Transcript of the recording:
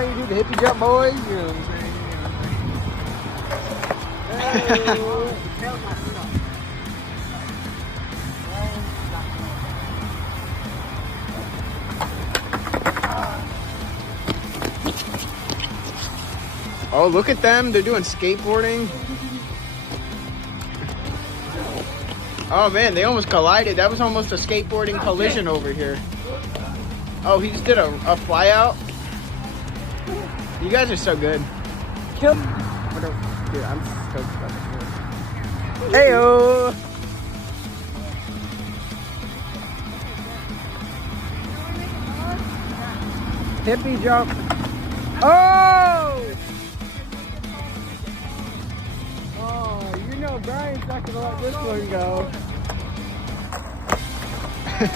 You do the hippie jump, boys. You know what I'm saying? Oh, look at them. They're doing skateboarding. Oh, man, they almost collided. That was almost a skateboarding collision over here. Oh, he just did a fly out. You guys are so good. Kill. Dude, I'm stoked about this. Heyo. Hippie jump. Oh! Oh, you know Brian's not gonna let this one go.